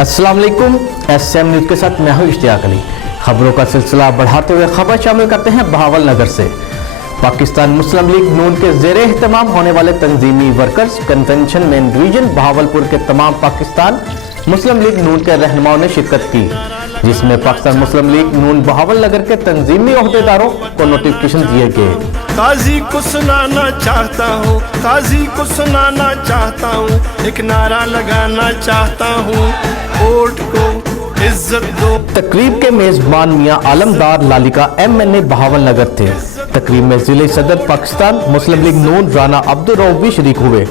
अस्सलाम वालेकुम। SM news के साथ मैं हूं इश्तियाक अली। खबरों का सिलसिला बढ़ाते हुए खबर शामिल करते हैं बहावल नगर से। पाकिस्तान मुस्लिम लीग नून के ज़ेरे एहतमाम होने वाले तंजीमी वर्कर्स कन्वेंशन मेन डिवीजन बहावलपुर के तमाम पाकिस्तान मुस्लिम लीग नून के रहनुमाओं ने शिरकत की, जिसमें पाकिस्तान मुस्लिम लीग नून बहावल नगर के तंजीमी ओहदेदारों को नोटिफिकेशन दिए गए। काजी को सुनाना चाहता हूँ, काजी को सुनाना चाहता हूँ, एक नारा लगाना चाहता हूँ, वोट को इज्जत दो। तकरीब के मेजबान मियां आलमदार लालिका MNA बहावल नगर थे। तकरीब में जिले सदर पाकिस्तान मुस्लिम लीग नून राना अब्दुल रऊफ भी शरीक हुए।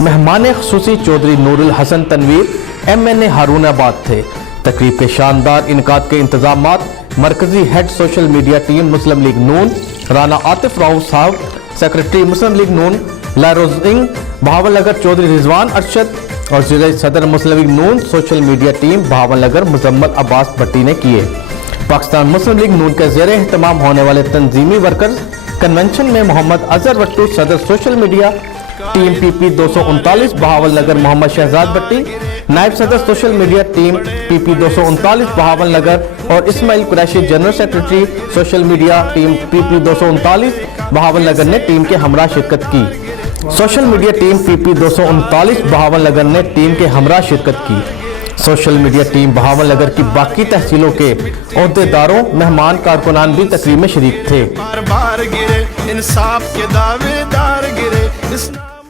मेहमान खुसूसी चौधरी नूरुल हसन तनवीर MNA हारूनाबाद थे। तकरीब के शानदार इनकाद के इंतजामात मरकजी हेड सोशल मीडिया टीम मुस्लिम लीग नून राना आतिफ राउफ साहब, सेक्रेटरी मुस्लिम लीग नून लारोजिंग बहावल नगर चौधरी रिजवान अरशद और जिले सदर मुस्लिम लीग नून सोशल मीडिया टीम बहावल नगर मुजम्मल अब्बास भट्टी ने किए। पाकिस्तान मुस्लिम लीग नून के ज़ेरे एहतमाम होने वाले तंजीमी वर्कर्स कन्वेंशन में मोहम्मद अजहर वट्टू सदर social media team PP 239 Bahawalnagar Muhammad Shahzad Bhatti, नायब सदर social media team PP 239 Bahawalnagar और Ismail Qureshi general secretary social media team PP 239 Bahawalnagar ने टीम के हमरा शिरकत की। Social media team PP 239 Bahawalnagar ने टीम के हमरा शिरकत की। Social media team Bahawalnagar की बाकी तहसीलों के ओहदेदारों, मेहमान, कारकुनान भी तकरीब में शरीक थे। बार बार गिरे इंसाफ के दावेदार गिरे।